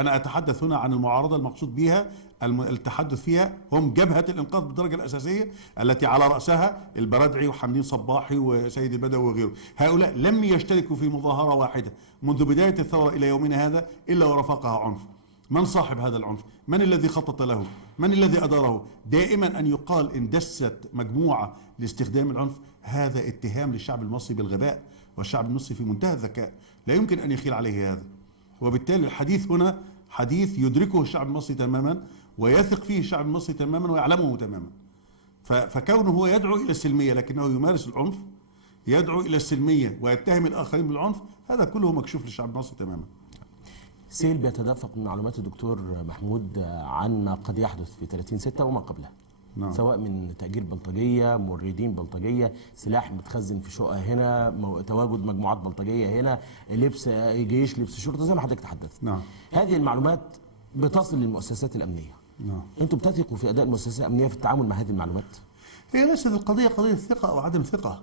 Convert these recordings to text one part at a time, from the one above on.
أنا أتحدث هنا عن المعارضة المقصود بها التحدث فيها هم جبهة الإنقاذ بالدرجة الأساسية التي على رأسها البرادعي وحمدين صباحي وسيد البدوي وغيره. هؤلاء لم يشتركوا في مظاهرة واحدة منذ بداية الثورة إلى يومنا هذا إلا ورافقها عنف. من صاحب هذا العنف؟ من الذي خطط له؟ من الذي أداره؟ دائما أن يقال إن دست مجموعة لاستخدام العنف، هذا اتهام للشعب المصري بالغباء، والشعب المصري في منتهى الذكاء لا يمكن أن يخيل عليه هذا. وبالتالي الحديث هنا حديث يدركه الشعب المصري تماما ويثق فيه الشعب المصري تماما ويعلمه تماما. فكونه هو يدعو إلى السلمية لكنه يمارس العنف، يدعو إلى السلمية ويتهم الآخرين بالعنف، هذا كله مكشوف للشعب المصري تماما. سيل بيتدفق من معلومات الدكتور محمود عن ما قد يحدث في 30/6 وما قبلها. نعم. سواء من تأجير بلطجية، موردين بلطجية، سلاح متخزن في شقة هنا، تواجد مجموعات بلطجية هنا، لبس جيش، لبس شرطة، زي ما حضرتك تحدثت. نعم. هذه المعلومات بتصل للمؤسسات الأمنية. نعم. أنتم بتثقوا في أداء المؤسسات الأمنية في التعامل مع هذه المعلومات؟ هي ليست القضية قضية ثقة أو عدم ثقة.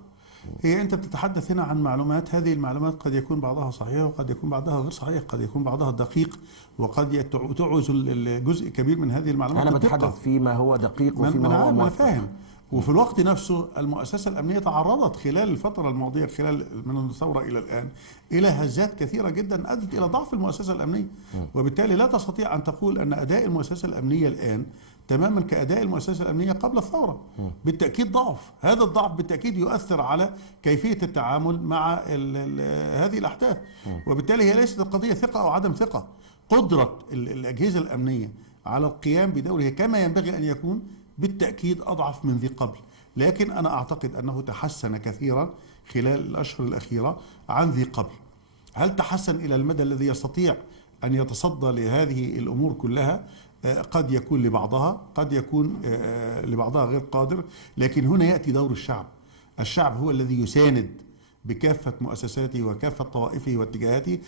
هي أنت بتتحدث هنا عن معلومات، هذه المعلومات قد يكون بعضها صحيح وقد يكون بعضها غير صحيح، قد يكون بعضها دقيق وقد تعوز الجزء كبير من هذه المعلومات. أنا بتحدث فيما هو دقيق وفيما هو موثق. فاهم. وفي الوقت نفسه المؤسسة الأمنية تعرضت خلال الفترة الماضية، خلال من الثورة إلى الآن، إلى هزات كثيرة جدا أدت إلى ضعف المؤسسة الأمنية. وبالتالي لا تستطيع أن تقول أن أداء المؤسسة الأمنية الآن تماما كأداء المؤسسة الأمنية قبل الثورة. بالتأكيد ضعف، هذا الضعف بالتأكيد يؤثر على كيفية التعامل مع هذه الأحداث. وبالتالي هي ليست القضية ثقة أو عدم ثقة. قدرة الأجهزة الأمنية على القيام بدورها كما ينبغي أن يكون بالتأكيد أضعف من ذي قبل، لكن أنا أعتقد أنه تحسن كثيرا خلال الأشهر الأخيرة عن ذي قبل. هل تحسن إلى المدى الذي يستطيع أن يتصدى لهذه الأمور كلها؟ قد يكون لبعضها، قد يكون لبعضها غير قادر، لكن هنا يأتي دور الشعب. الشعب هو الذي يساند بكافة مؤسساته وكافة طوائفه واتجاهاته.